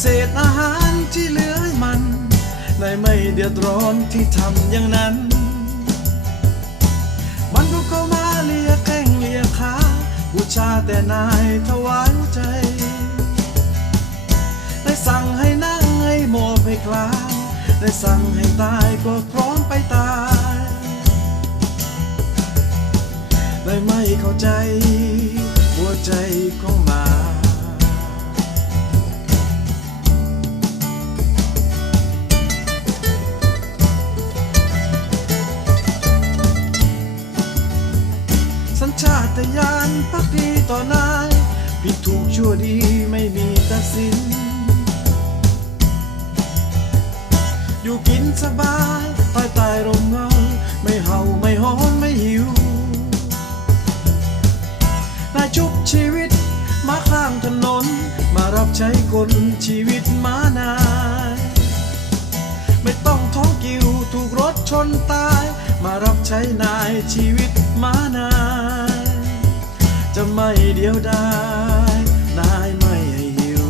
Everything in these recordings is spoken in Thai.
เศษอาหารที่เหลือมันนายไม่เดือดร้อนที่ทำอย่างนั้น มันก็เข้ามาเลียแข้งเลียขาบูชาแต่นายถวายใจได้สั่งให้นั่งให้หมอบให้กลางได้สั่งให้ตายก็พร้อมไปตายได้ไม่เข้าใจหัวใจของมา ตญาณพักดีต่อนาย ผิดถูกชั่วดีไม่มีตัดสิน อยู่กินสบายภายใต้ร่มเงา ไม่เห่าไม่หอนไม่หิว นายชุบชีวิตมาข้างถนน มารับใช้คนชีวิตมานาย ไม่ต้องท้องกิวถูกรถชนตาย มารับใช้นายชีวิตมานาย จะไม่เดียวดายนายไม่ให้หิว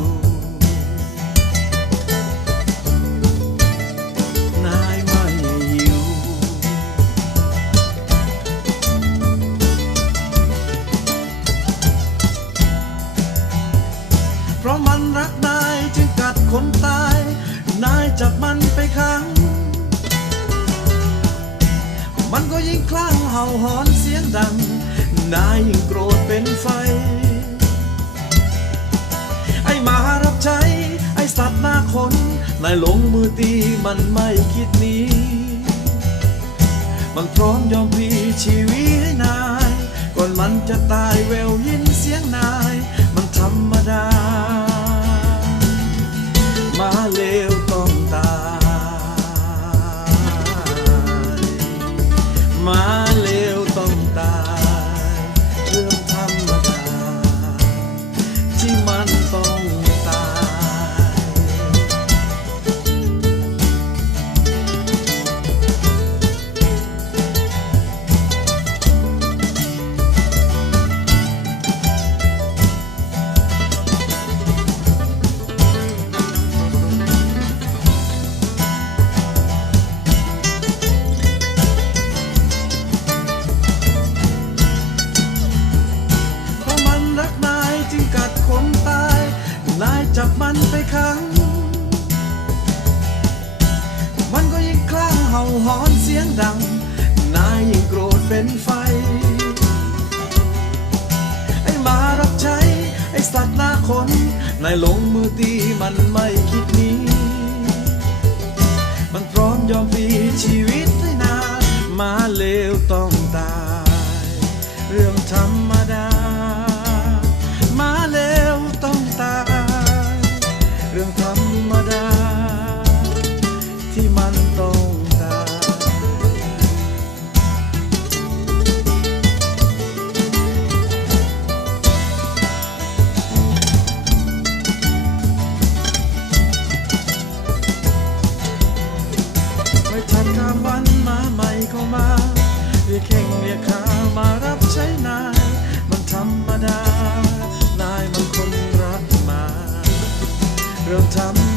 นายไม่ให้หิว เพราะมันรักนายจึงกัดคนตาย นายจับมันไปขัง มันก็ยิ่งคลั่งเห่าหอนเสียงดัง นายยิ่งโกรธเป็นไฟ ไอ้มารับใช้ ไอ้สัตว์หน้าคน นายหลงมือตีมันไม่คิดหนี้มันพร้อมยอมพลีชีวิตให้นาย ก่อนมันจะตายแววยินเสียงนาย มันธรรมดา นายจับมันไปขัง มันก็ยิ่งคลั่งเห่าหอนเสียงดัง นายยิ่งโกรธเป็นไฟ ไอ้หมารับใช้ ไอ้สัตว์หน้าคน นายลงมือตีมันไม่คิดหนี้มันพร้อมยอมพลีชีวิตให้นามาเลวต้องตาย เรื่องธรรม ที่มันต้องตายไม่ทันข้ามวันมาใหม่เข้ามาเรียกแข่งเรียกขามารับใช้นายมันธรรมดา นายมันคนรักมา เรื่องธรร